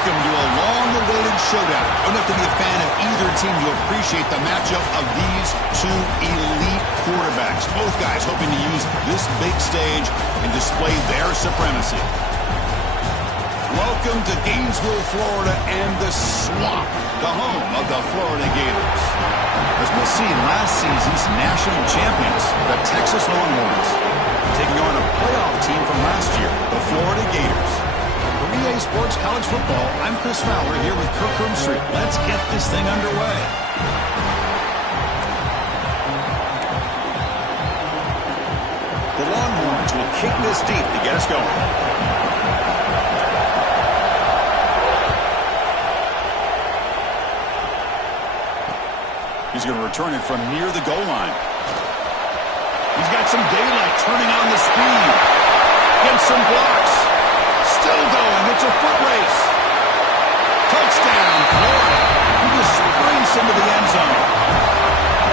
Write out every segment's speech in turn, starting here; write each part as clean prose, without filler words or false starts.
Welcome to a long-awaited showdown. You don't have to be a fan of either team to appreciate the matchup of these two elite quarterbacks. Both guys hoping to use this big stage and display their supremacy. Welcome to Gainesville, Florida, and the Swamp, the home of the Florida Gators. As we'll see, last season's national champions, the Texas Longhorns, taking on a playoff team from last year, the Florida Gators. For EA Sports College Football, I'm Chris Fowler here with Kirk Herbstreit. Let's get this thing underway. The Longhorns will kick this deep to get us going. He's going to return it from near the goal line. He's got some daylight, turning on the speed. Gets some blocks. Still going. It's a foot race. Touchdown, Florida. He just sprints into the end zone.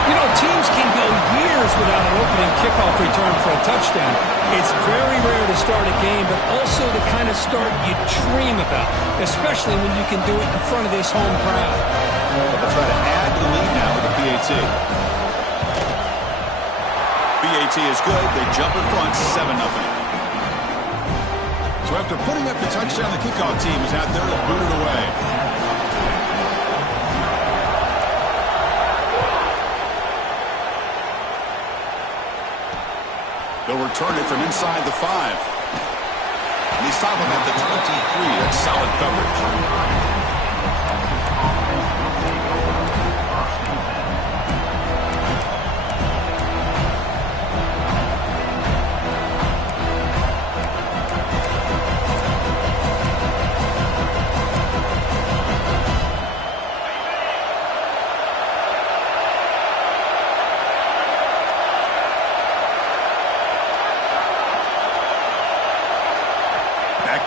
You know, teams can go years without an opening kickoff return for a touchdown. It's very rare to start a game, but also the kind of start you dream about, especially when you can do it in front of this home crowd. They'll try to add to the lead now with the PAT. PAT is good. They jump in front, 7-0. So after putting up the touchdown, the kickoff team is out there to boot it away. They'll return it from inside the 5. And they stop him at the 23. That's solid coverage.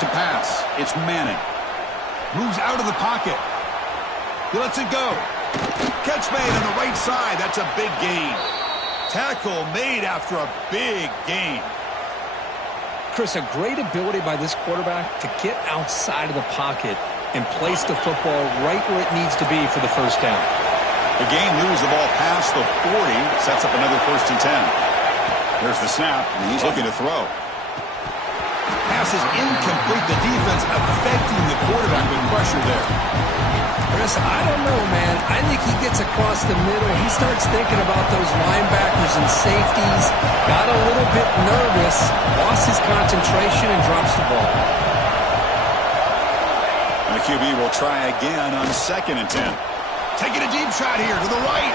To pass. It's Manning. Moves out of the pocket. He lets it go. Catch made on the right side. That's a big gain. Tackle made after a big gain. Chris, a great ability by this quarterback to get outside of the pocket and place the football right where it needs to be for the first down. The game moves the ball past the 40. Sets up another 1st and 10. There's the snap, and he's looking to throw. Pass is incomplete. The defense affecting the quarterback with pressure there. Chris, I don't know, man. I think he gets across the middle. He starts thinking about those linebackers and safeties. Got a little bit nervous. Lost his concentration and drops the ball. And the QB will try again on 2nd and 10. Taking a deep shot here to the right.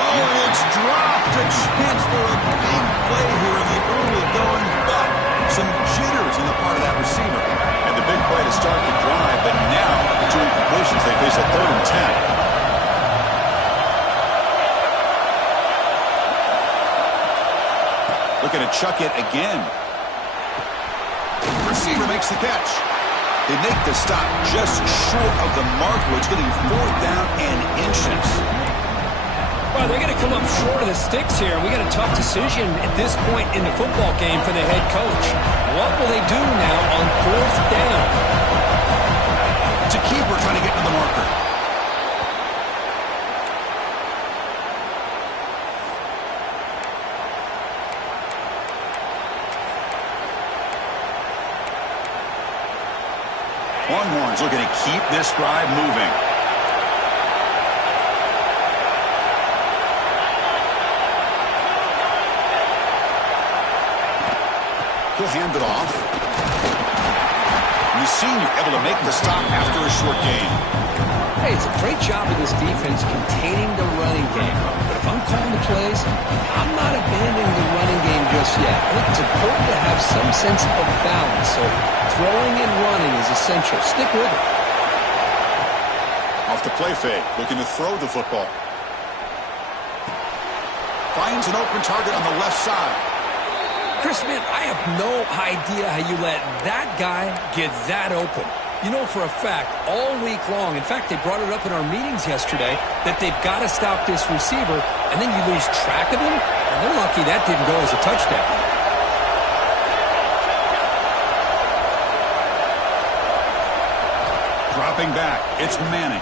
Oh, it's dropped. A chance for a big play here in the early going, but some jitters on the part of that receiver. And the big play to start the drive, but now 2 incompletions. They face a 3rd and 10. Looking to chuck it again. Receiver makes the catch. They make the stop just short of the mark, which is getting 4th down and inches. Well, they're going to come up short of the sticks here. We got a tough decision at this point in the football game for the head coach. What will they do now on 4th down? It's a keeper trying to get to the marker. Longhorns looking to keep this drive moving. He'll hand it off. And the senior able to make the stop after a short gain. Hey, it's a great job of this defense containing the running game. But if I'm calling the plays, I'm not abandoning the running game just yet. I think it's important to have some sense of balance. So throwing and running is essential. Stick with it. Off the play fake, looking to throw the football. Finds an open target on the left side. Chris, man, I have no idea how you let that guy get that open. You know for a fact, all week long, in fact, they brought it up in our meetings yesterday, that they've got to stop this receiver, and then you lose track of him, and they're lucky that didn't go as a touchdown. Dropping back, it's Manning.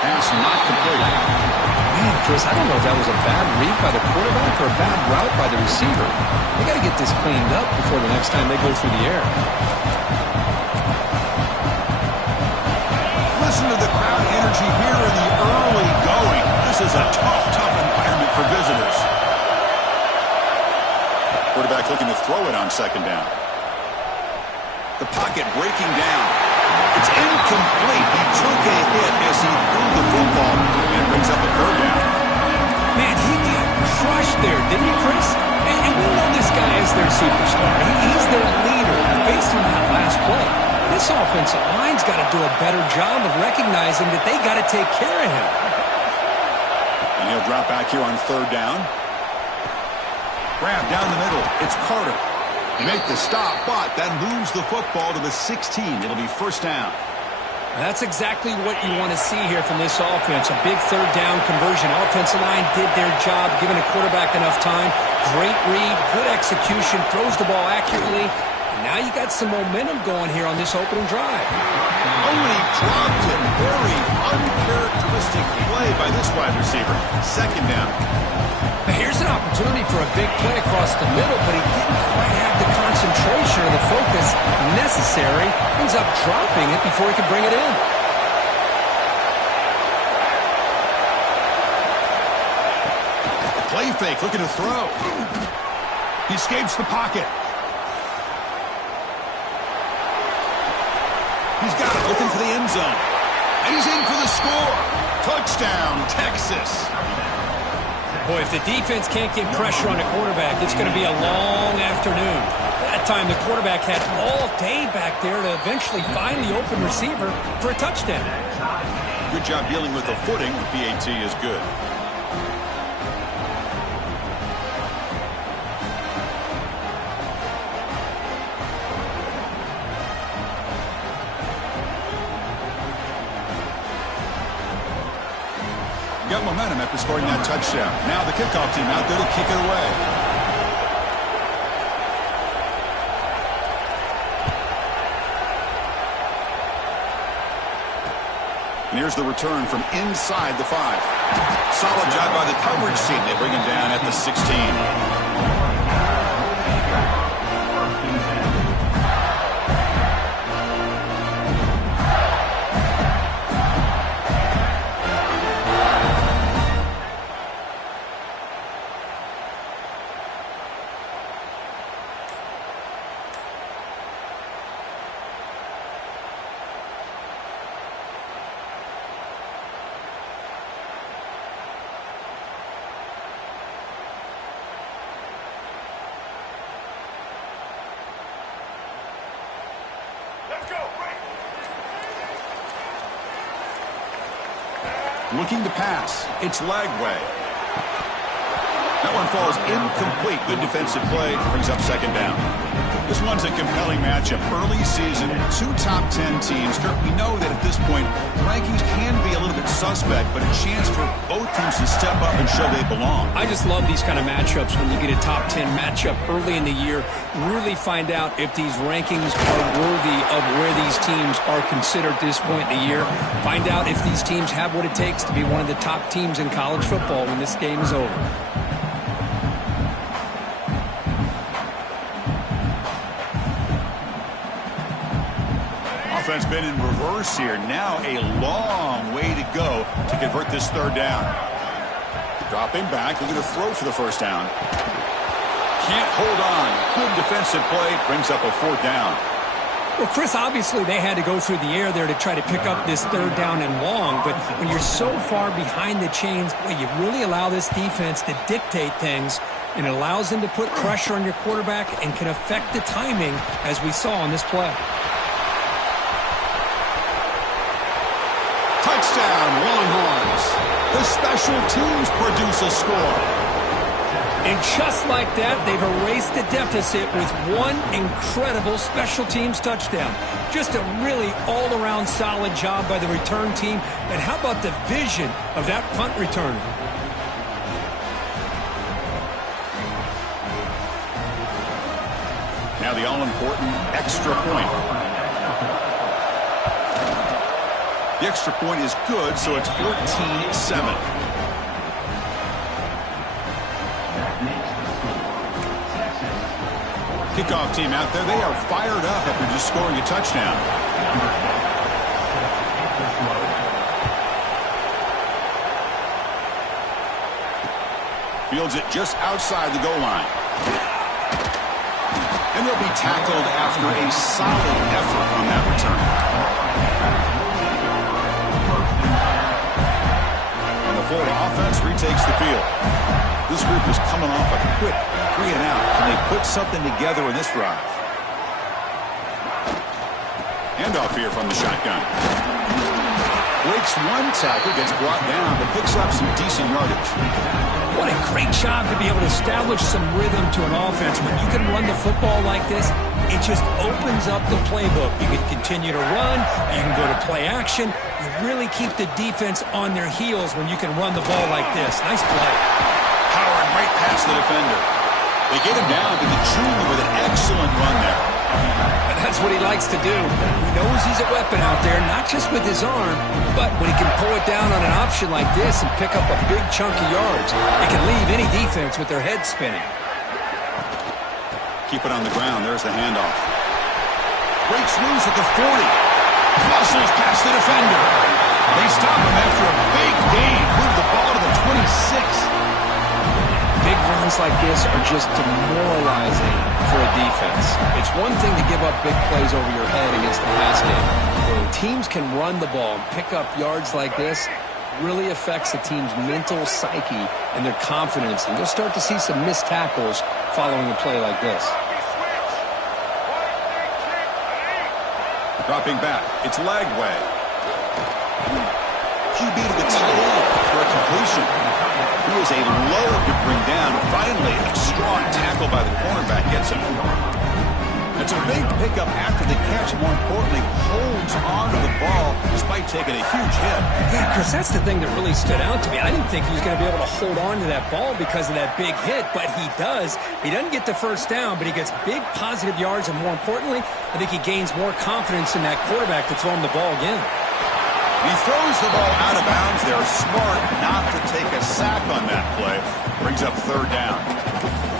Pass not complete. Man, Chris, I don't know if that was a bad read by the quarterback or a bad route by the receiver. They got to get this cleaned up before the next time they go through the air. Listen to the crowd energy here in the early going. This is a tough environment for visitors. Quarterback looking to throw it on second down. The pocket breaking down. It's incomplete. He took a hit as he threw the football and brings up a third down. Man, he got crushed there, didn't he, Chris? And we know this guy is their superstar. He's their leader based on that last play. This offensive line's got to do a better job of recognizing that they got to take care of him. And he'll drop back here on third down. Grab down the middle. It's Carter. Make the stop, but that moves the football to the 16. It'll be first down. That's exactly what you want to see here from this offense. A big third down conversion. Offensive line did their job, giving a quarterback enough time. Great read, good execution, throws the ball accurately. And now you got some momentum going here on this opening drive. Only dropped it. Very uncharacteristic play by this wide receiver. Second down. Here's an opportunity for a big play across the middle, but he didn't quite have the concentration or the focus necessary. Ends up dropping it before he could bring it in. Play fake, looking to throw. He escapes the pocket. He's got it, looking for the end zone. And he's in for the score. Touchdown, Texas. Boy, if the defense can't get pressure on the quarterback, it's going to be a long afternoon. That time, the quarterback had all day back there to eventually find the open receiver for a touchdown. Good job dealing with the footing. The PAT is good. Got momentum after scoring that touchdown. Now the kickoff team out there to kick it away. And here's the return from inside the 5. Solid job by the coverage team. They bring him down at the 16. Looking to pass. It's Lagway. That one falls incomplete. Good defensive play. Brings up second down. This one's a compelling matchup. Early season, 2 top 10 teams. Kirk, we know that at this point, rankings can be a little bit suspect, but a chance for both teams to step up and show they belong. I just love these kind of matchups when you get a top 10 matchup early in the year. Really find out if these rankings are worthy of where these teams are considered at this point in the year. Find out if these teams have what it takes to be one of the top teams in college football when this game is over. Offense been in reverse here. Now a long way to go to convert this third down. Dropping back, looking to throw for the first down. Can't hold on. Good defensive play. Brings up a fourth down. Well, Chris, obviously they had to go through the air there to try to pick up this third down and long, but when you're so far behind the chains, boy, you really allow this defense to dictate things, and it allows them to put pressure on your quarterback and can affect the timing, as we saw on this play. Touchdown, Longhorns. The special teams produce a score. And just like that, they've erased the deficit with one incredible special teams touchdown. Just a really all-around solid job by the return team. And how about the vision of that punt returner? Now the all-important extra point. The extra point is good, so it's 14-7. Kickoff team out there, they are fired up after just scoring a touchdown. Fields it just outside the goal line. And they'll be tackled after a solid effort on that return. And the Florida offense retakes the field. This group is coming off a quick 3-and-out. Can they put something together in this drive? Handoff here from the shotgun. Breaks one tackle, gets brought down, but picks up some decent yardage. What a great job to be able to establish some rhythm to an offense. When you can run the football like this, it just opens up the playbook. You can continue to run, you can go to play action. You really keep the defense on their heels when you can run the ball like this. Nice play. Powering right past the defender. They get him down to the junior with an excellent run there. And that's what he likes to do. He knows he's a weapon out there, not just with his arm, but when he can pull it down on an option like this and pick up a big chunk of yards, it can leave any defense with their head spinning. Keep it on the ground. There's the handoff. Breaks loose at the 40. Muscles past the defender. They stop him after a big gain. Move the ball to the 26. Big runs like this are just demoralizing for a defense. It's one thing to give up big plays over your head against the pass game. When teams can run the ball and pick up yards like this, it really affects the team's mental psyche and their confidence. And you'll start to see some missed tackles following a play like this. Dropping back. It's Lagway. QB to the tight end for a completion. He was a load to bring down. Finally, a strong tackle by the cornerback gets him. It's a big pickup after the catch. More importantly, holds onto the ball despite taking a huge hit. Yeah, Chris, that's the thing that really stood out to me. I didn't think he was going to be able to hold on to that ball because of that big hit, but he does. He doesn't get the first down, but he gets big positive yards, and more importantly, I think he gains more confidence in that quarterback to throw him the ball again. He throws the ball out of bounds. They're smart not to take a sack on that play. Brings up third down.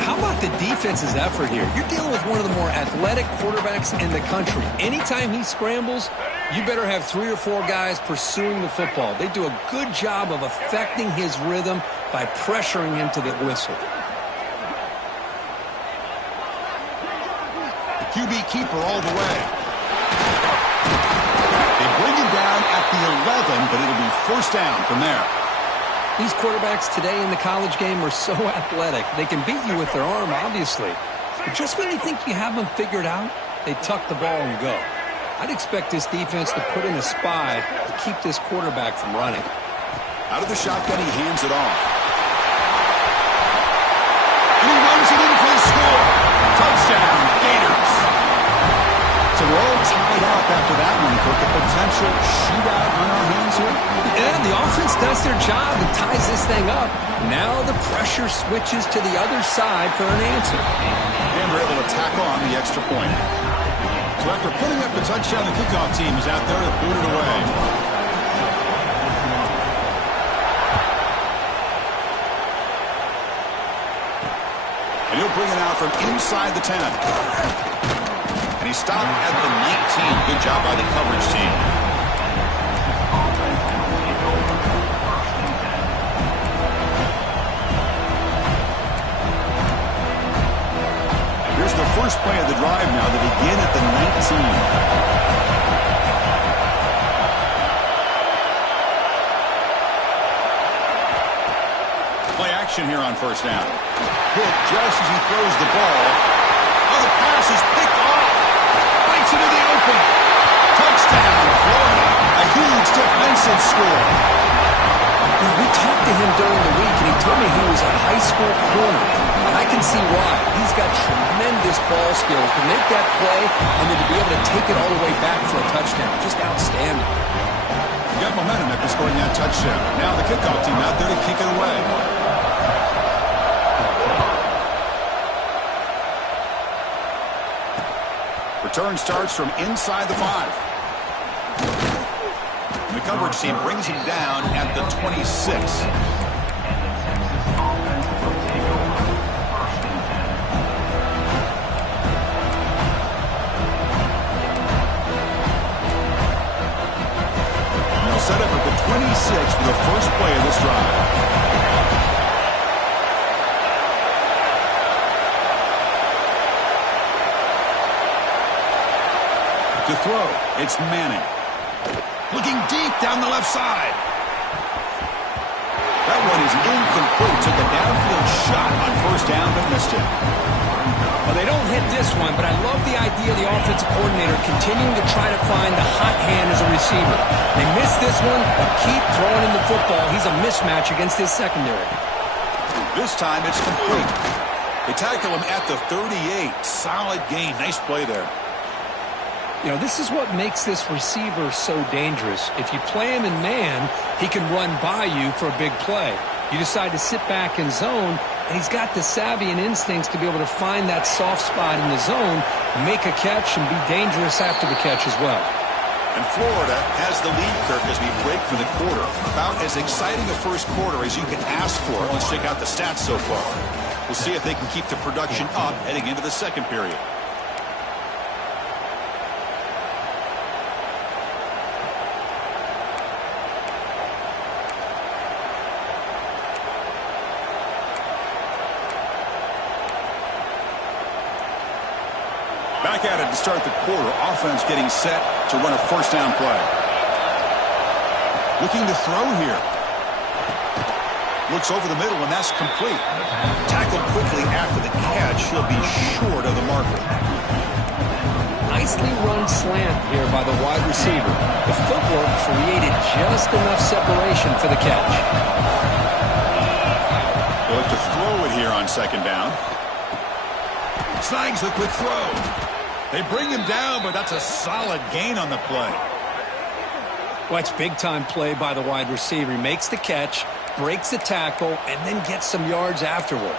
How about the defense's effort here? You're dealing with one of the more athletic quarterbacks in the country. Anytime he scrambles, you better have 3 or 4 guys pursuing the football. They do a good job of affecting his rhythm by pressuring him to the whistle. The QB keeper all the way. They bring him down at the 11, but it'll be first down from there. These quarterbacks today in the college game are so athletic. They can beat you with their arm, obviously. But just when you think you have them figured out, they tuck the ball and go. I'd expect this defense to put in a spy to keep this quarterback from running. Out of the shotgun, he hands it off. And he runs it in for the score. Touchdown, Gators. So we're all tied up after that one, Kirk. A potential shootout on our hands here. Yeah, the offense does their job and ties this thing up. Now the pressure switches to the other side for an answer. And we're able to tackle on the extra point. So after putting up the touchdown, the kickoff team is out there to boot it away. And he'll bring it out from inside the 10. And he stopped at the 19. Good job by the coverage team. Here's the first play of the drive now. They begin at the 19. Play action here on first down. Hit just as he throws the ball. Oh, the pass is picked off. Bites into the open. Touchdown, Florida. A huge defensive score. We talked to him during the week, and he told me he was a high school corner. And I can see why. He's got tremendous ball skills to make that play and then to be able to take it all the way back for a touchdown. Just outstanding. Got momentum after scoring that touchdown. Now the kickoff team out there to kick it away. Return starts from inside the 5. The coverage team brings him down at the 26. Set up at the 26 for the first play of this drive. To throw, it's Manning. Looking deep down the left side. That one is incomplete. Took a downfield shot on first down, but missed it. Well, they don't hit this one, but I love the idea of the offensive coordinator continuing to try to find the hot hand as a receiver. They miss this one, but keep throwing him the football. He's a mismatch against his secondary. This time it's complete. They tackle him at the 38. Solid gain. Nice play there. You know, this is what makes this receiver so dangerous. If you play him in man, he can run by you for a big play. You decide to sit back in zone, and he's got the savvy and instincts to be able to find that soft spot in the zone, make a catch, and be dangerous after the catch as well. And Florida has the lead, Kirk, as we break for the quarter. About as exciting a first quarter as you can ask for. Let's check out the stats so far. We'll see if they can keep the production up heading into the second period. Back at it to start the quarter. Offense getting set to run a first down play. Looking to throw here. Looks over the middle, and that's complete. Tackled quickly after the catch. He'll be short of the marker. Nicely run slant here by the wide receiver. The footwork created just enough separation for the catch. They'll look to throw it here on second down. Snags the quick throw. They bring him down, but that's a solid gain on the play. Well, it's big-time play by the wide receiver. He makes the catch, breaks the tackle, and then gets some yards afterward.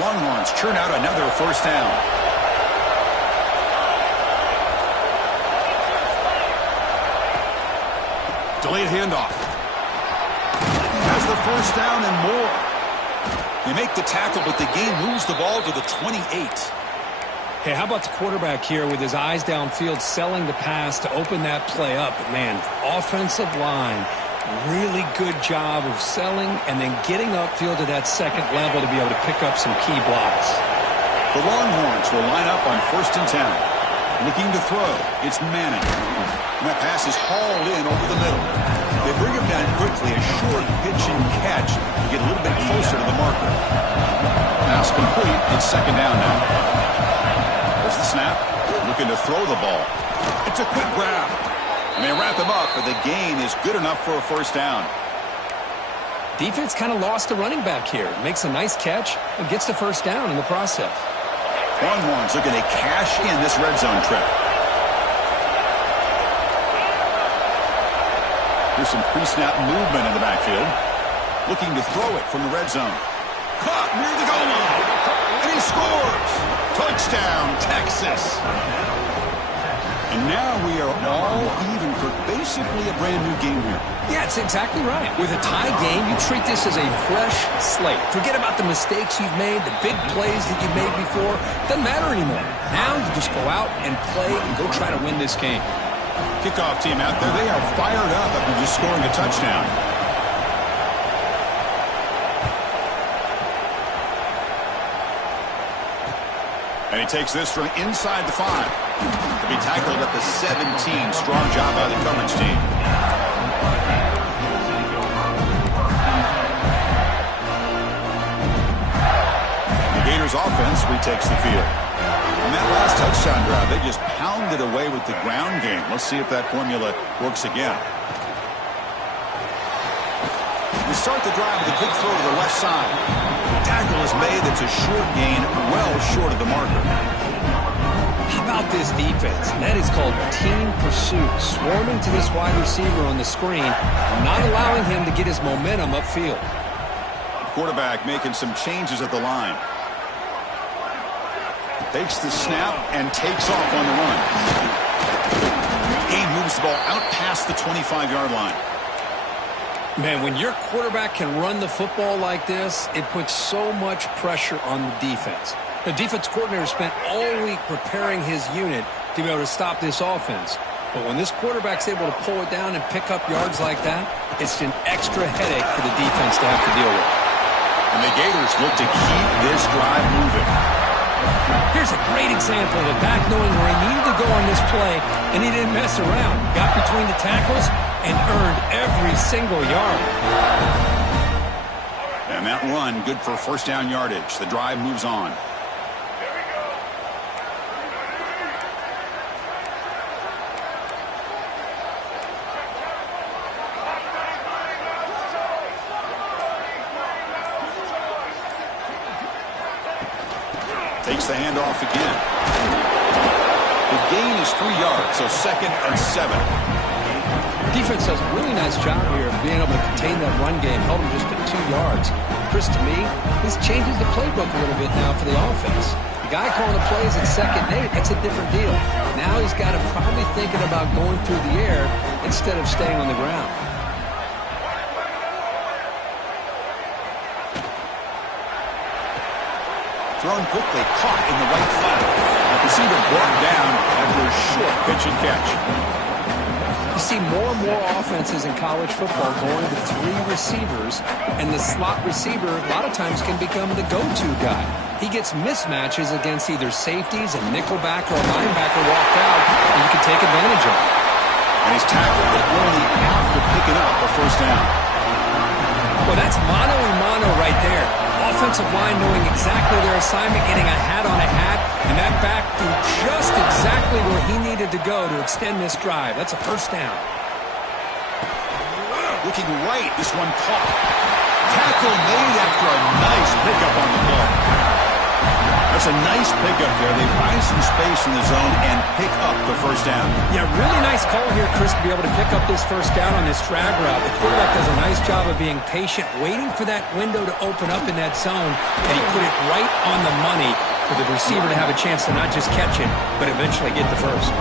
Longhorns churn out another first down. Delayed handoff. Has the first down and more. They make the tackle, but the game moves the ball to the 28. Hey, how about the quarterback here with his eyes downfield, selling the pass to open that play up? But man, offensive line, really good job of selling and then getting upfield to that second level to be able to pick up some key blocks. The Longhorns will line up on 1st and 10. Looking to throw. It's Manning. And that pass is hauled in over the middle. They bring him down quickly, a short pitch and catch to get a little bit closer to the marker. Pass complete. It's second down now. There's the snap. Looking to throw the ball. It's a quick grab. And they wrap him up, but the gain is good enough for a first down. Defense kind of lost the running back here. Makes a nice catch and gets the first down in the process. Longhorns looking to cash in this red zone trip. There's some pre-snap movement in the backfield. Looking to throw it from the red zone. Caught near the goal line. And he scores. Touchdown, Texas. And now we are all even for basically a brand new game here. Yeah, it's exactly right. With a tie game, you treat this as a fresh slate. Forget about the mistakes you've made, the big plays that you've made before. Doesn't matter anymore. Now you just go out and play and go try to win this game. Kickoff team out there, they are fired up after just scoring a touchdown. And he takes this from inside the 5. To be tackled at the 17. Strong job by the coverage team. The Gators offense retakes the field. On that last touchdown drive, they just pounded away with the ground game. Let's see if that formula works again. We start the drive with a quick throw to the left side. Tackle is made. That's a short gain, well short of the marker. How about this defense? That is called team pursuit. Swarming to this wide receiver on the screen, not allowing him to get his momentum upfield. Quarterback making some changes at the line. Fakes the snap and takes off on the run. He moves the ball out past the 25-yard line. Man, when your quarterback can run the football like this, it puts so much pressure on the defense. The defense coordinator spent all week preparing his unit to be able to stop this offense. But when this quarterback's able to pull it down and pick up yards like that, it's an extra headache for the defense to have to deal with. And the Gators look to keep this drive moving. Here's a great example of a back knowing where he needed to go on this play, and he didn't mess around. Got between the tackles and earned every single yard. And that run, good for first down yardage. The drive moves on. Takes the handoff again. The gain is 3 yards, so 2nd and 7. Defense does a really nice job here of being able to contain that run game. Held him just at 2 yards. Chris, to me, this changes the playbook a little bit now for the offense. The guy calling the plays at 2nd and 8, that's a different deal. Now he's got to probably thinking about going through the air instead of staying on the ground. Thrown quickly, caught in the right flat. The receiver brought down after a short pitch and catch. You see more and more offenses in college football going to 3 receivers, and the slot receiver a lot of times can become the go-to guy. He gets mismatches against either safeties, a nickelback, or a linebacker walked out, and you can take advantage of it. And he's tackled, but only after picking up a first down. Well, that's mano-a-mano right there. Offensive line knowing exactly their assignment, getting a hat on a hat, and that back threw just exactly where he needed to go to extend this drive. That's a first down. Looking right, this one caught. Tackle made after a nice pickup on the ball. That's a nice pickup there. They find some space in the zone and pick up the first down. Yeah, really nice call here, Chris, to be able to pick up this first down on this drag route. The quarterback does a nice job of being patient, waiting for that window to open up in that zone, and he put it right on the money for the receiver to have a chance to not just catch it, but eventually get the first.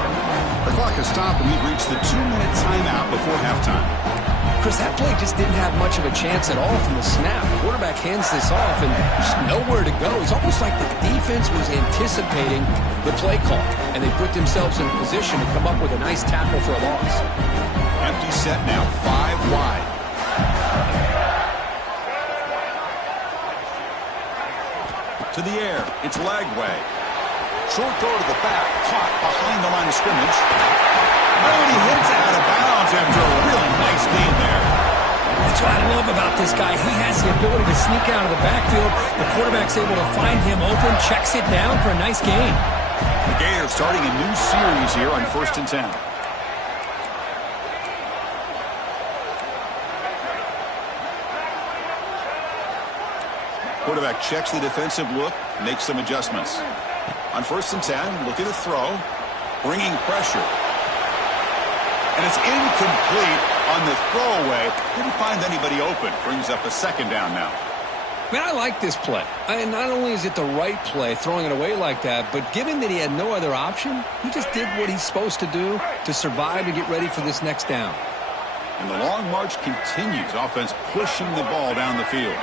The clock has stopped, and we've reached the 2-minute timeout before halftime. Chris, that play just didn't have much of a chance at all from the snap. The quarterback hands this off, and there's nowhere to go. It's almost like the defense was anticipating the play call, and they put themselves in a position to come up with a nice tackle for a loss. Empty set now, 5 wide. To the air, it's Lagway. Short throw to the back, caught behind the line of scrimmage. And he hits it out of bounds after a really nice gain there. That's what I love about this guy. He has the ability to sneak out of the backfield. The quarterback's able to find him open, checks it down for a nice gain. The Gators starting a new series here on 1st and 10. Quarterback checks the defensive look, makes some adjustments. On 1st and 10, looking to throw, bringing pressure. And it's incomplete on the throwaway. Didn't find anybody open. Brings up a 2nd down now. Man, I like this play. And not only is it the right play, throwing it away like that, but given that he had no other option, he just did what he's supposed to do to survive and get ready for this next down. And the long march continues. Offense pushing the ball down the field.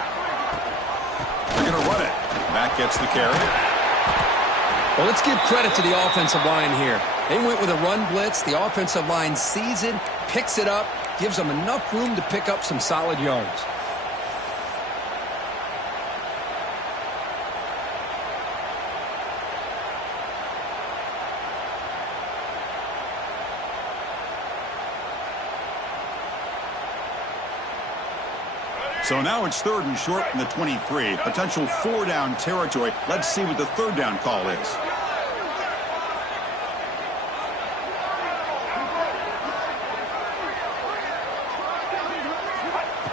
They're going to run it. Matt gets the carry. Well, let's give credit to the offensive line here. They went with a run blitz. The offensive line sees it, picks it up, gives them enough room to pick up some solid yards. So now it's 3rd and short from the 23. Potential 4-down territory. Let's see what the 3rd down call is.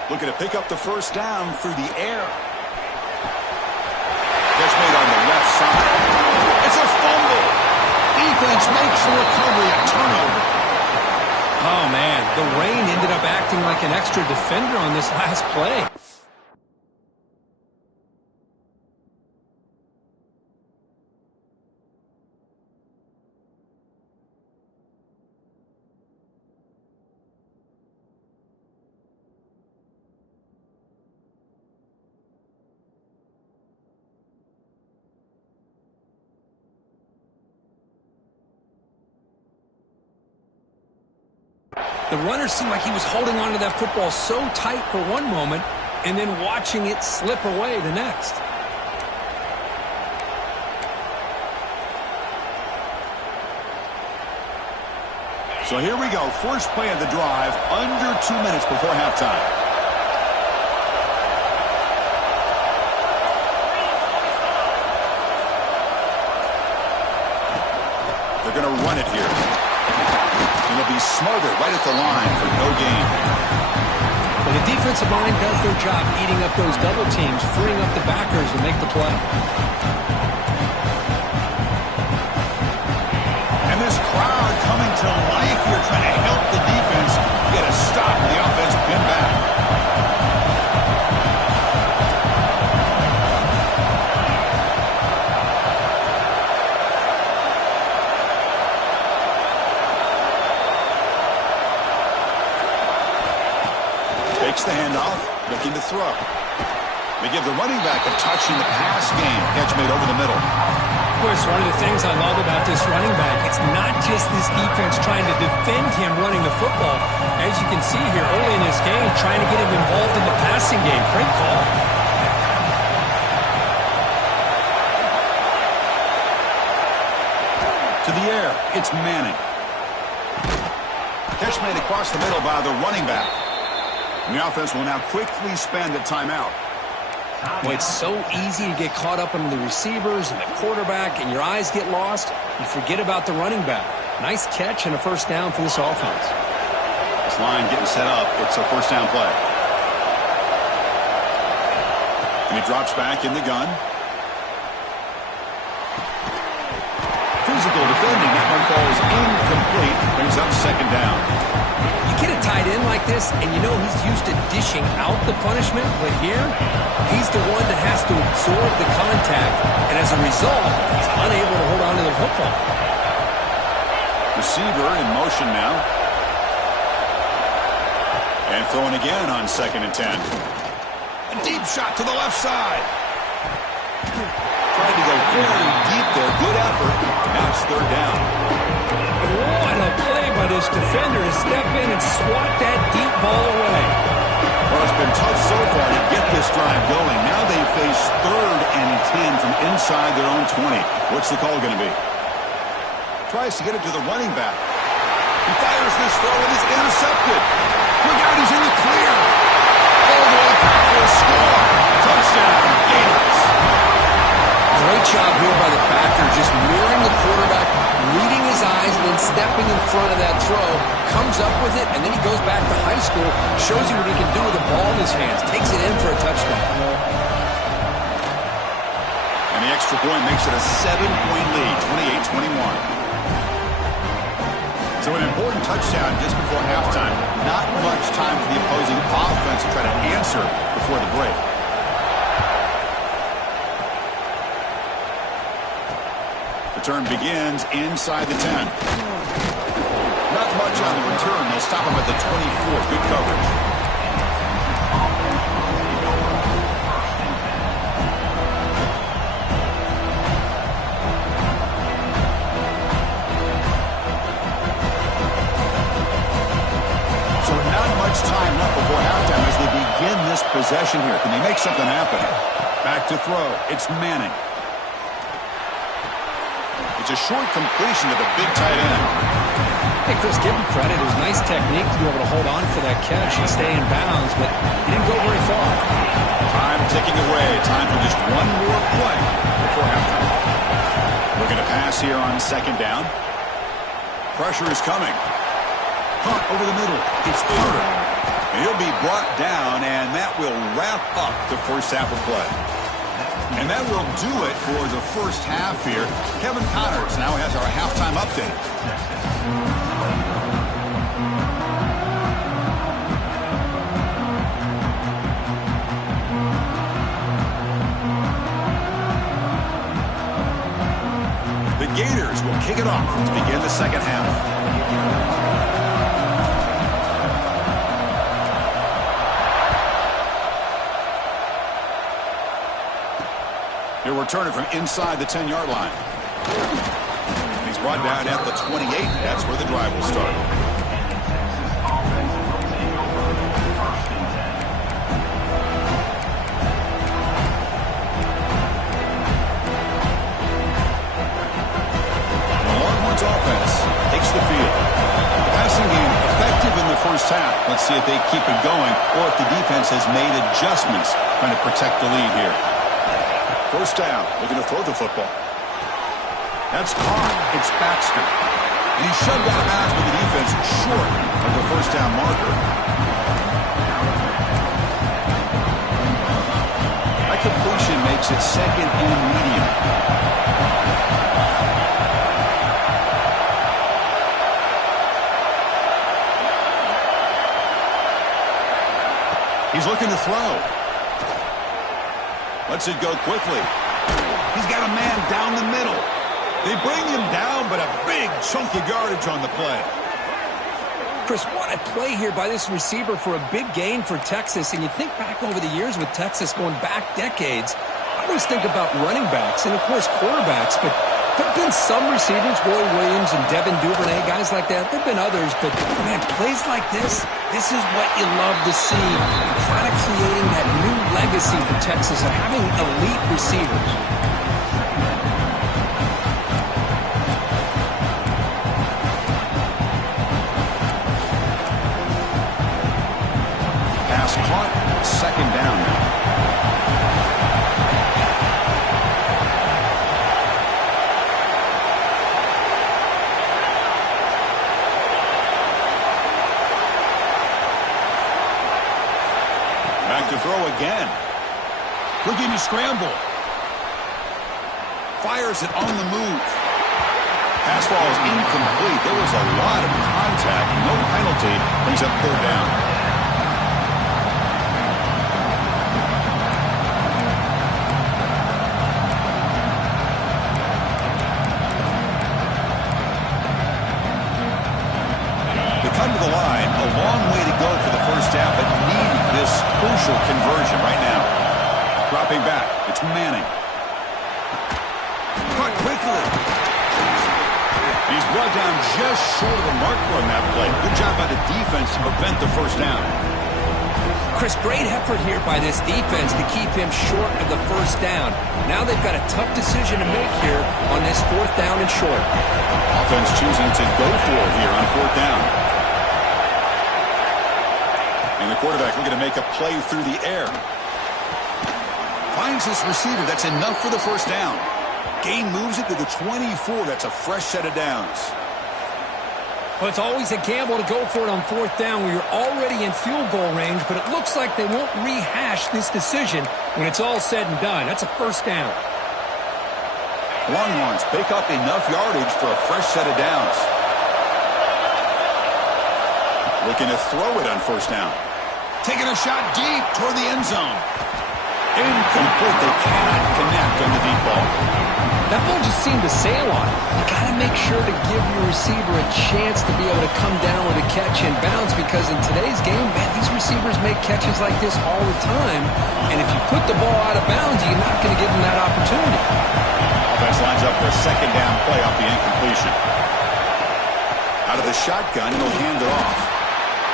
Looking to pick up the first down through the air. That's made on the left side. It's a fumble. Defense makes the recovery, a turnover. Oh, man, the rain ended up acting like an extra defender on this last play. The runner seemed like he was holding on to that football so tight for one moment and then watching it slip away the next. So here we go. First play of the drive, under 2 minutes before halftime. They're going to run it here. And it'll be Smothered right at the line for no gain. Well, the defensive line does their job eating up those double teams, freeing up the backers to make the play. And this crowd coming to life here, trying to help the defense get a stop in the offense, pin back. Takes the handoff, looking to throw. They give the running back a touch in the pass game. Catch made over the middle. Of course, one of the things I love about this running back, it's not just this defense trying to defend him running the football. As you can see here early in this game, trying to get him involved in the passing game. Great call. To the air, it's Manning. Catch made across the middle by the running back. And the offense will now quickly spend a timeout. Well, it's so easy to get caught up in the receivers and the quarterback, and your eyes get lost. You forget about the running back. Nice catch and a first down for this offense. This line getting set up. It's a first down play. And he drops back in the gun. Physical defending. That one falls incomplete. Brings up second down. You get a tight end like this, and you know he's used to dishing out the punishment, but here, he's the one that has to absorb the contact, and as a result, he's unable to hold on to the football. Receiver in motion now. And throwing again on 2nd and 10. A deep shot to the left side. Tried to go very deep there. Good effort. Now it's 3rd down. What a play by this defender to step in and swat that deep ball away. Well, it's been tough so far to get this drive going. Now they face 3rd and 10 from inside their own 20. What's the call going to be? Tries to get it to the running back. He fires this throw and it's intercepted. Look out, he's in the clear. All the way back for a score. Touchdown, Gators. Great job here by the backer, just mirroring the quarterback, reading his eyes, and then stepping in front of that throw, comes up with it, and then he goes back to high school, shows you what he can do with the ball in his hands, takes it in for a touchdown. And the extra point makes it a 7-point lead, 28-21. So an important touchdown just before halftime. Not much time for the opposing offense to try to answer before the break. Return begins inside the 10. Not much on the return. They'll stop him at the 24. Good coverage. So not much time left before halftime as they begin this possession here. Can they make something happen? Back to throw. It's Manning. It's a short completion to the big tight end. Hey, Chris, give him credit. It was nice technique to be able to hold on for that catch and stay in bounds, but he didn't go very far. Time ticking away. Time for just one more play before halftime. Looking to pass here on 2nd down. Pressure is coming. Hunt over the middle. It's Hunter. And he'll be brought down, and that will wrap up the first half of play. And that will do it for the first half here. Kevin Connors now has our halftime update. The Gators will kick it off to begin the second half. He'll return it from inside the 10-yard line. He's brought down at the 28. That's where the drive will start. see if they keep it going or if the defense has made adjustments trying to protect the lead here. First down, looking to throw the football. That's caught. It's Baxter. And he's shoved out of bounds with the defense short of the first down marker. That completion makes it second and medium. He's looking to throw. Lets it go quickly. He's got a man down the middle. They bring him down, but a big chunk of yardage on the play. Chris, what a play here by this receiver for a big gain for Texas. And you think back over the years with Texas going back decades, I always think about running backs and, of course, quarterbacks. But there have been some receivers, Roy Williams and Devin Duvernay, guys like that. There have been others. But, man, plays like this is what you love to see. Kind of creating that new legacy for Texas of having elite receivers. Caught. Second down now. Back to throw again. Looking to scramble. Fires it on the move. Pass ball is incomplete. There was a lot of contact. No penalty. Brings up third down. Come to the line, a long way to go for the first down, but need this crucial conversion right now. Dropping back, it's Manning. Cut quickly. He's brought down just short of the marker on that play. Good job by the defense to prevent the first down. Chris, great effort here by this defense to keep him short of the first down. Now they've got a tough decision to make here on this fourth down and short. Offense choosing to go for it here on fourth down. And the quarterback looking to make a play through the air. Finds this receiver. That's enough for the first down. Gain moves it to the 24. That's a fresh set of downs. Well, it's always a gamble to go for it on fourth down where you're already in field goal range, but it looks like they won't rehash this decision when it's all said and done. That's a first down. Longhorns pick up enough yardage for a fresh set of downs. Looking to throw it on first down. Taking a shot deep toward the end zone. Incomplete. They cannot connect on the deep ball. That ball just seemed to sail on it. You got to make sure to give your receiver a chance to be able to come down with a catch and bounce, because in today's game, man, these receivers make catches like this all the time. And if you put the ball out of bounds, you're not going to give them that opportunity. Offense lines up for a second down play off the incompletion. Out of the shotgun, he'll hand it off.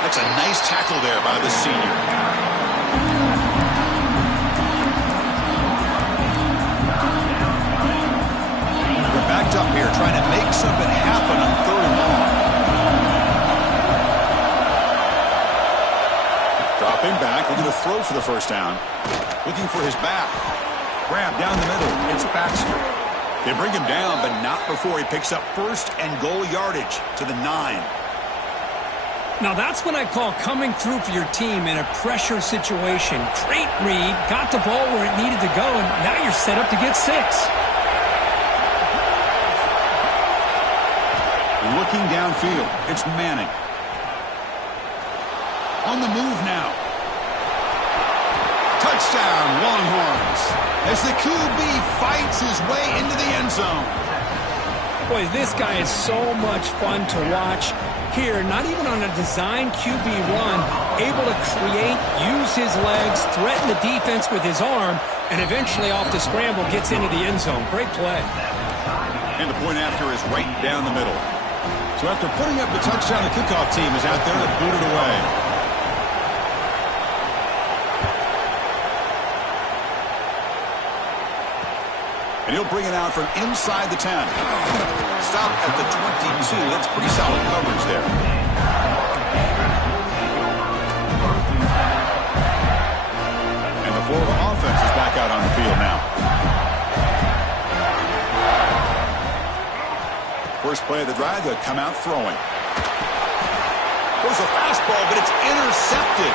That's a nice tackle there by the senior. We're backed up here trying to make something happen on third and long. Dropping back, looking to throw for the first down. Looking for his back. Grab down the middle. It's Baxter. They bring him down, but not before he picks up first and goal yardage to the 9. Now that's what I call coming through for your team in a pressure situation. Great read, got the ball where it needed to go, and now you're set up to get 6. Looking downfield, it's Manning. On the move now. Touchdown, Longhorns, as the QB fights his way into the end zone. Boy, this guy is so much fun to watch. Here, not even on a design QB run, able to create, use his legs, threaten the defense with his arm, and eventually off the scramble gets into the end zone. Great play. And the point after is right down the middle. So after putting up the touchdown, the kickoff team is out there to boot it away. And he'll bring it out from inside the 10. Stop at the 22. That's pretty solid coverage there. first play of the drive, they'll come out throwing. Goes a fastball, but it's intercepted.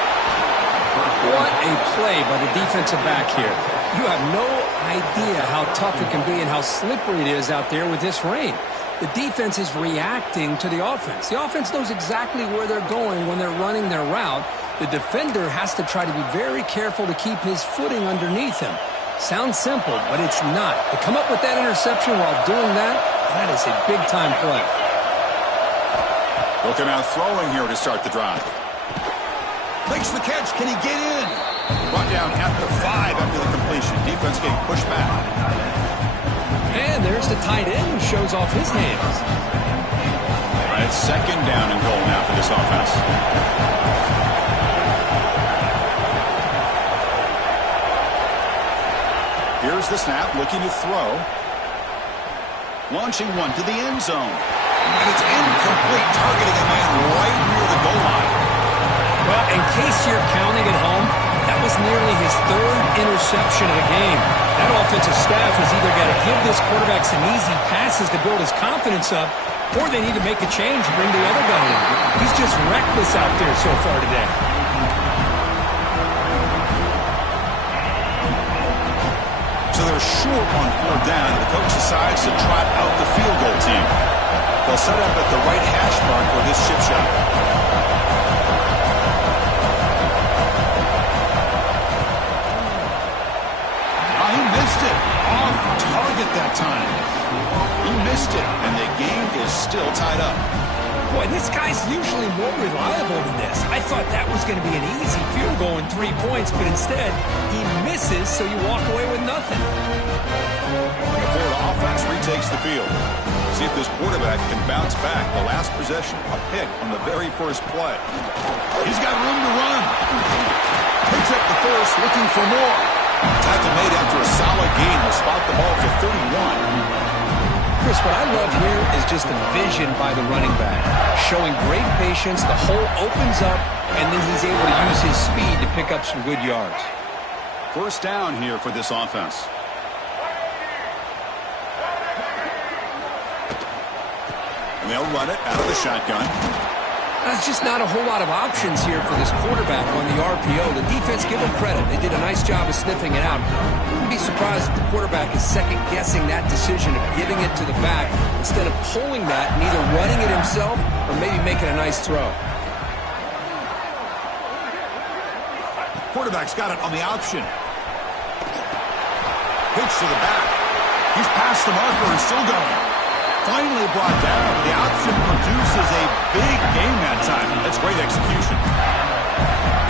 What a play by the defensive back here. You have no idea how tough it can be and how slippery it is out there with this rain. The defense is reacting to the offense. The offense knows exactly where they're going when they're running their route. The defender has to try to be very careful to keep his footing underneath him. Sounds simple, but it's not. To come up with that interception while doing that, that is a big-time play. They'll come out throwing here to start the drive. Makes the catch. Can he get in? Brought down at the 5 after the completion. Defense getting pushed back. And there's the tight end who shows off his hands. All right, second down and goal now for this offense. Here's the snap, looking to throw. Launching one to the end zone. And it's incomplete, targeting a man right near the goal line. Well, in case you're counting at home, that was nearly his 3rd interception of the game. That offensive staff has either got to give this quarterback some easy passes to build his confidence up, or they need to make a change and bring the other guy in. He's just reckless out there so far today. So they're short on 4th down, and the coach decides to trot out the field goal team. They'll set up at the right hash mark for this chip shot. He missed it. Off target that time. He missed it, and the game is still tied up. Boy, this guy's usually more reliable than this. I thought that was going to be an easy field goal in 3 points, but instead, he misses, so you walk away with nothing. The Florida offense retakes the field. See if this quarterback can bounce back. The last possession, a pick on the very first play. He's got room to run. Picks up the first, looking for more. Tackle made after a solid gain. They'll spot the ball for 31. Chris, what I love here is just the vision by the running back. Showing great patience, the hole opens up, and then he's able to use his speed to pick up some good yards. First down here for this offense. And they'll run it out of the shotgun. There's just not a whole lot of options here for this quarterback on the RPO. The defense, give them credit. They did a nice job of sniffing it out. I wouldn't be surprised if the quarterback is second-guessing that decision of giving it to the back instead of pulling that and either running it himself or maybe making a nice throw. Quarterback's got it on the option. Pitch to the back. He's past the marker and still going. Finally brought down. The option produces a big game that time. That's great execution.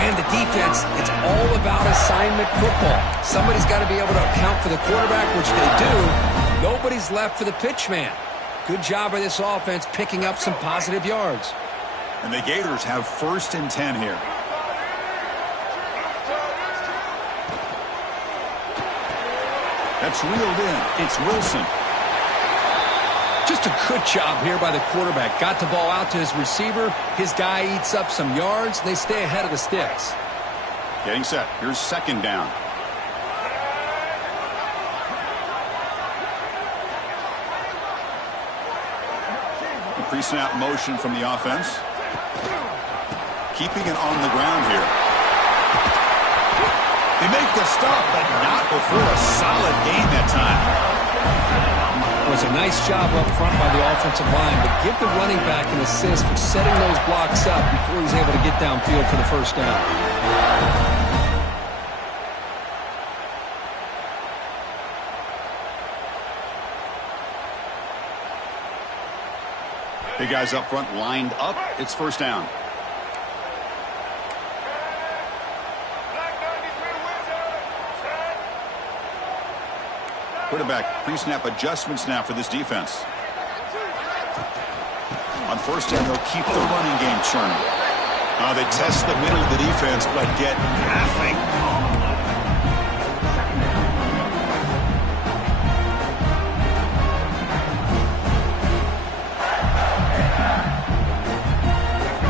And the defense, it's all about assignment football. Somebody's got to be able to account for the quarterback, which they do. Nobody's left for the pitch man. Good job by this offense picking up some positive yards. And the Gators have 1st and 10 here. That's reeled in. It's Wilson. Just a good job here by the quarterback. Got the ball out to his receiver. His guy eats up some yards. They stay ahead of the sticks. Getting set. Here's second down. The pre-snap motion from the offense. Keeping it on the ground here. They make the stop, but not before a solid gain that time. It was a nice job up front by the offensive line, but give the running back an assist for setting those blocks up before he's able to get downfield for the first down. The guys up front lined up. It's first down. Quarterback pre-snap adjustments now for this defense. On first down, they'll keep the running game churning. They test the middle of the defense, but get nothing.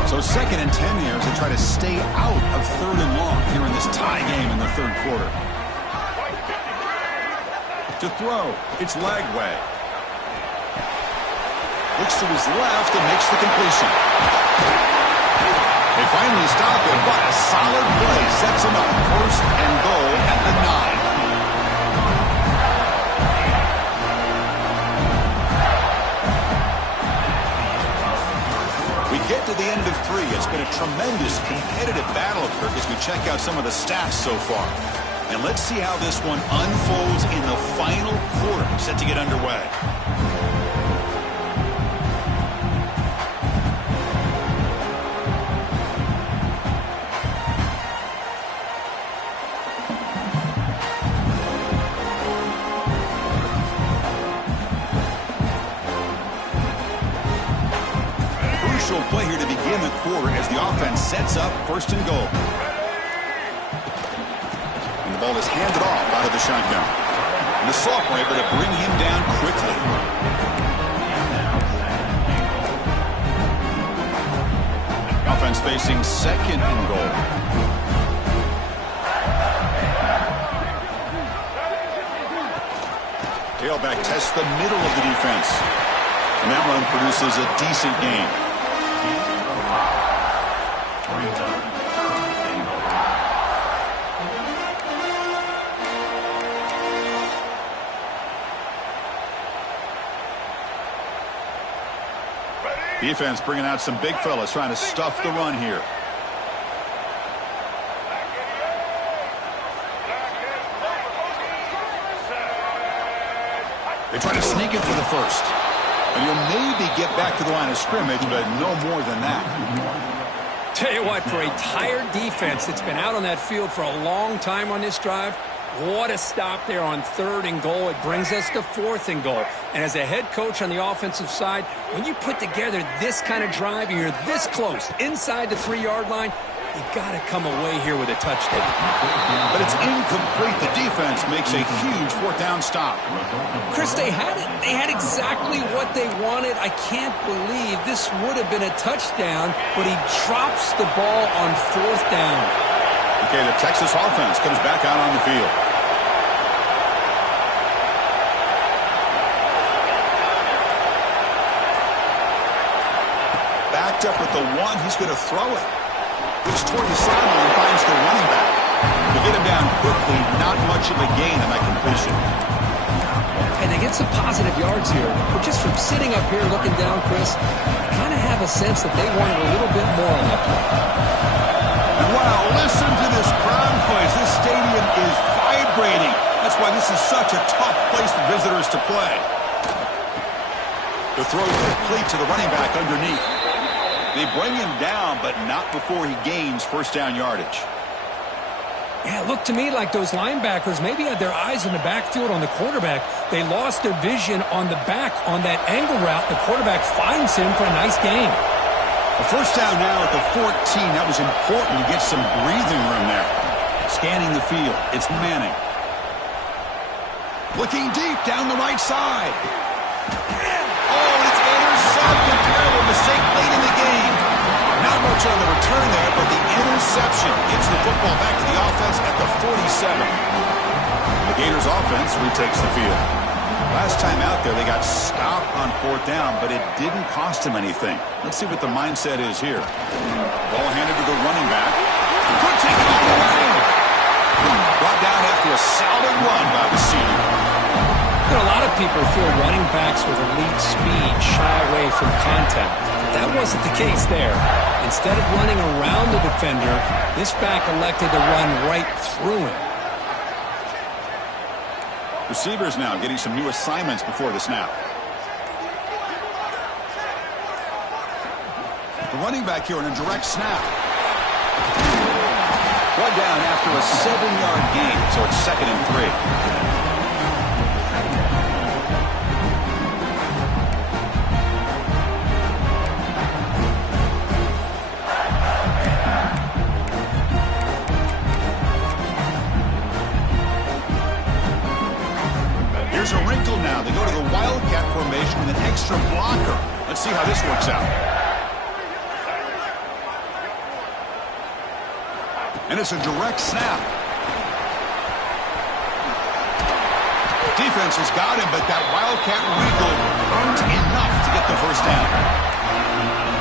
So 2nd and 10 here as they try to stay out of 3rd and long here in this tie game in the 3rd quarter. To throw, it's Lagway. Looks to his left and makes the completion. They finally stop him, but a solid play sets him up. First and goal at the 9. We get to the end of 3. It's been a tremendous competitive battle, Kirk, as we check out some of the stats so far. And let's see how this one unfolds in the final quarter, set to get underway. Play here to begin the quarter as the offense sets up first and goal. And the ball is handed off out of the shotgun. And the sophomore able to bring him down quickly. Offense facing second and goal. Tailback tests the middle of the defense. And that one produces a decent gain. Defense bringing out some big fellas trying to stuff the run here. They try to sneak it for the first. And you'll maybe get back to the line of scrimmage, but no more than that. Tell you what, for a tired defense that's been out on that field for a long time on this drive, what a stop there on third and goal. It brings us to fourth and goal. And as a head coach on the offensive side, when you put together this kind of drive, and you're this close inside the 3-yard line, you got to come away here with a touchdown. But it's incomplete. The defense makes a huge fourth down stop. Chris, they had it. They had exactly what they wanted. I can't believe this would have been a touchdown, but he drops the ball on fourth down. Okay, the Texas offense comes back out on the field. Backed up with the one, he's going to throw it. Looks toward the sideline and finds the running back. To get him down quickly, not much of a gain on that completion. And they get some positive yards here, but just from sitting up here looking down, Chris, I kind of have a sense that they wanted a little bit more on that play. And wow, listen to this crowd noise. This stadium is vibrating. That's why this is such a tough place for visitors to play. The throw complete to the running back underneath. They bring him down, but not before he gains first down yardage. Yeah, it looked to me like those linebackers maybe had their eyes in the backfield on the quarterback. They lost their vision on the back on that angle route. The quarterback finds him for a nice gain. A first down now at the 14. That was important to get some breathing room there. Scanning the field. It's Manning. Looking deep down the right side. Oh, it's intercepted. Terrible mistake late in the game. Not much on the return there, but the interception gives the football back to the offense at the 47. The Gators offense retakes the field. Last time out there, they got stopped on fourth down, but it didn't cost them anything. Let's see what the mindset is here. Ball handed to the running back. Could take it all the way. Brought down after a solid run by the senior. You know, a lot of people feel running backs with elite speed shy away from contact. That wasn't the case there. Instead of running around the defender, this back elected to run right through him. Receivers now getting some new assignments before the snap. The running back here in a direct snap. Brought down after a 7-yard gain, so it's 2nd and 3. There's a wrinkle now. They go to the Wildcat formation with an extra blocker. Let's see how this works out. And it's a direct snap. Defense has got him, but that Wildcat wrinkle earned enough to get the the first down.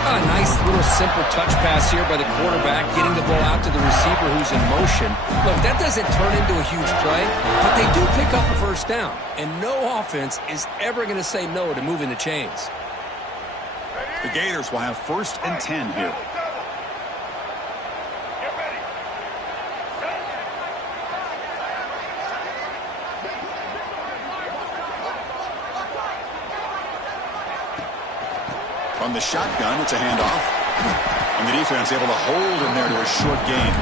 A nice little simple touch pass here by the quarterback, getting the ball out to the receiver who's in motion. Look, that doesn't turn into a huge play, but they do pick up a first down, and no offense is ever going to say no to moving the chains. The Gators will have 1st and 10 here. From the shotgun, it's a handoff. And the defense able to hold him there to a short gain.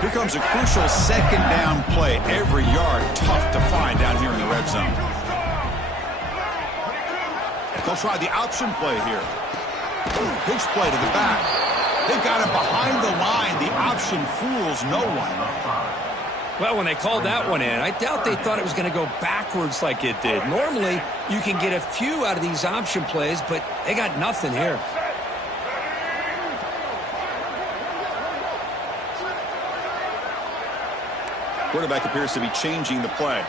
Here comes a crucial 2nd down play. Every yard tough to find down here in the red zone. They'll try the option play here. Pitch play to the back. They've got it behind the line. The option fools no one. Well, when they called that one in, I doubt they thought it was going to go backwards like it did. Normally, you can get a few out of these option plays, but they got nothing here. Quarterback appears to be changing the play.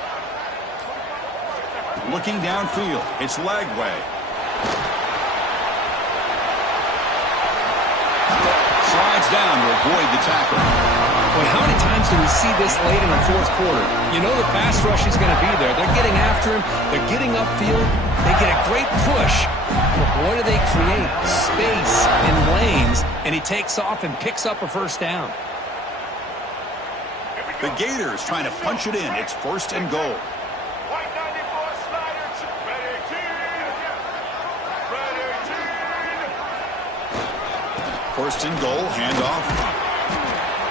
Looking downfield. It's Lagway. Slides down to avoid the tackle. Well, how many times do we see this late in the 4th quarter? You know the pass rush is going to be there. They're getting after him. They're getting upfield. They get a great push. But what do they create? Space and lanes. And he takes off and picks up a first down. The Gators trying to punch it in. It's 1st and goal. First and goal, handoff.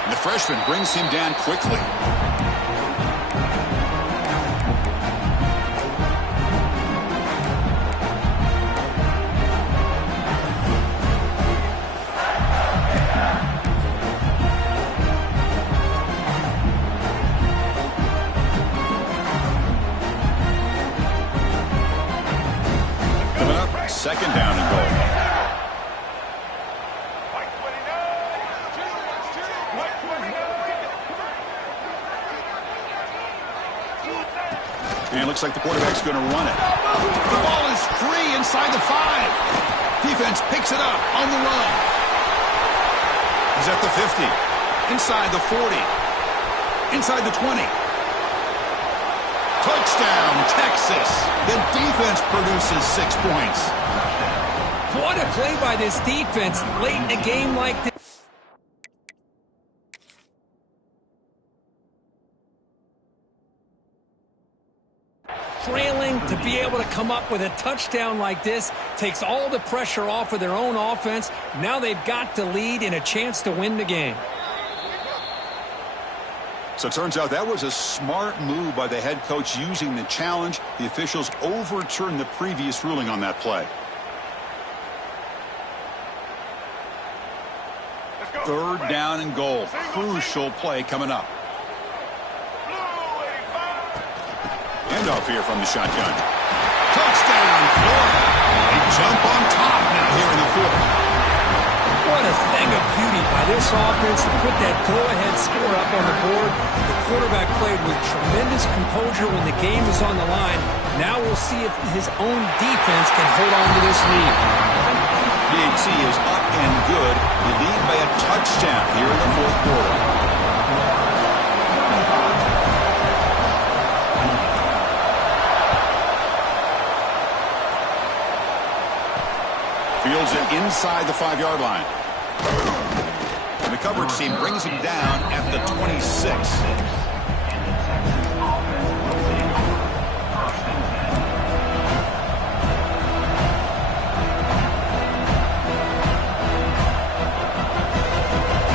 And the freshman brings him down quickly. Coming up, 2nd down and goal. And it looks like the quarterback's going to run it. The ball is free inside the 5. Defense picks it up on the run. He's at the 50. Inside the 40. Inside the 20. Touchdown, Texas. The defense produces 6 points. What a play by this defense late in a game like this. Trailing to be able to come up with a touchdown like this takes all the pressure off of their own offense. Now they've got the lead and a chance to win the game. So it turns out that was a smart move by the head coach using the challenge. The officials overturned the previous ruling on that play. 3rd down and goal. Crucial play coming up. Handoff here from the shotgun. Touchdown, Florida. They jump on top now here in the 4th. What a thing of beauty by this offense to put that go-ahead score up on the board. The quarterback played with tremendous composure when the game was on the line. Now we'll see if his own defense can hold on to this lead. PAT is up and good. The lead by a touchdown here in the 4th quarter. Fields it inside the 5-yard line. And the coverage team brings him down at the 26.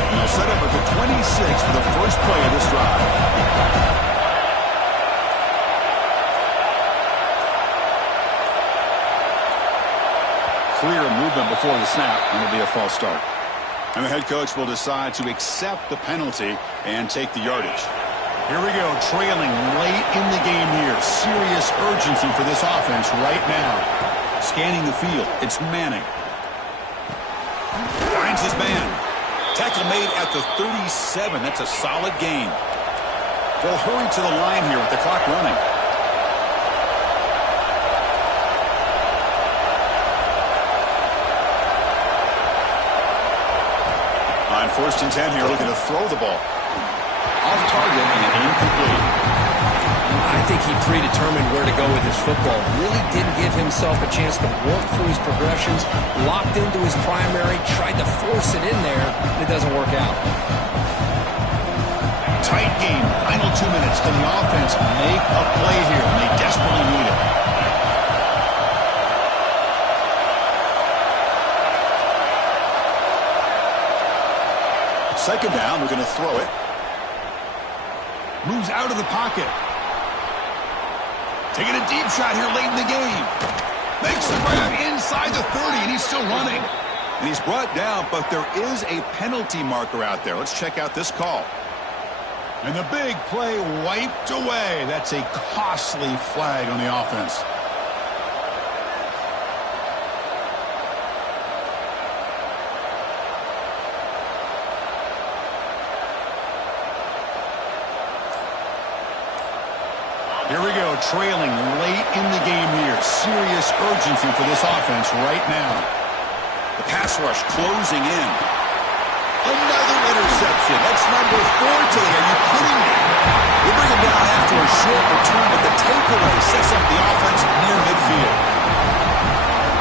And they'll set up at the 26 for the first play of this drive. Clear movement before the snap, and it'll be a false start. And the head coach will decide to accept the penalty and take the yardage. Here we go, trailing late in the game here. Serious urgency for this offense right now. Scanning the field, it's Manning. Finds his man. Tackle made at the 37. That's a solid gain. They'll hurry to the line here with the clock running. On 1st and 10 here, looking to throw the ball. Off target and incomplete. I think he predetermined where to go with his football. Really didn't give himself a chance to work through his progressions. Locked into his primary, tried to force it in there, and it doesn't work out. Tight game. Final 2 minutes. Can the offense make a play here? And they desperately need it. Second down. We're going to throw it. Moves out of the pocket. Taking a deep shot here late in the game. Makes the grab inside the 30, and he's still running. And he's brought down, but there is a penalty marker out there. Let's check out this call. And the big play wiped away. That's a costly flag on the offense. Here we go, trailing late in the game here. Serious urgency for this offense right now. The pass rush closing in. Another interception. That's number 4 today. Are you kidding me? They bring him down after a short return, but the takeaway sets up the offense near midfield.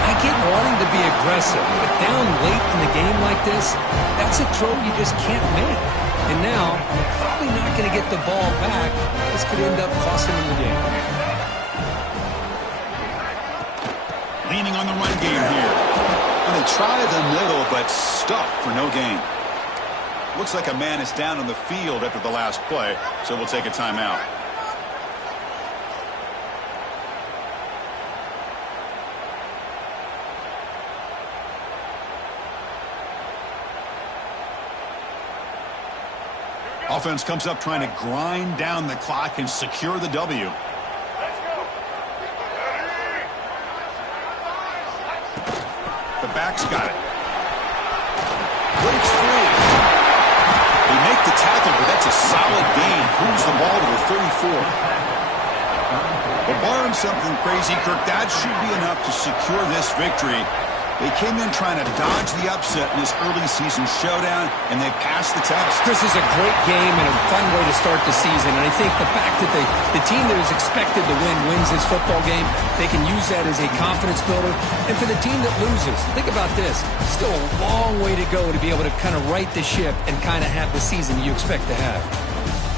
I get wanting to be aggressive, but down late in the game like this, that's a throw you just can't make. And now, probably not going to get the ball back. This could end up costing him the game. Leaning on the run game here. And they try the middle, but stuffed for no gain. Looks like a man is down on the field after the last play, so we'll take a timeout. Offense comes up trying to grind down the clock and secure the W. The back's got it. Breaks free. They make the tackle, but that's a solid gain. Moves the ball to the 34. But barring something crazy, Kirk, that should be enough to secure this victory. They came in trying to dodge the upset in this early season showdown, and they passed the test. This is a great game and a fun way to start the season. And I think the fact that the team that is expected to win wins this football game, they can use that as a confidence builder. And for the team that loses, think about this. Still a long way to go to be able to kind of right the ship and kind of have the season you expect to have.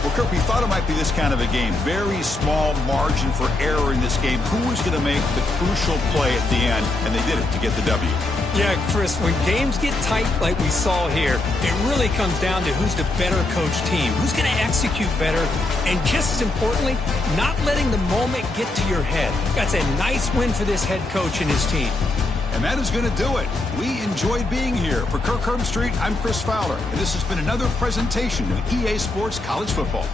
Well, Kirk, we thought it might be this kind of a game. Very small margin for error in this game. Who was going to make the crucial play at the end? And they did it to get the W. Yeah, Chris, when games get tight like we saw here, it really comes down to who's the better coached team, who's going to execute better, and just as importantly, not letting the moment get to your head. That's a nice win for this head coach and his team. And that is going to do it. We enjoyed being here. For Kirk Herbstreit, I'm Chris Fowler, and this has been another presentation of EA Sports College Football.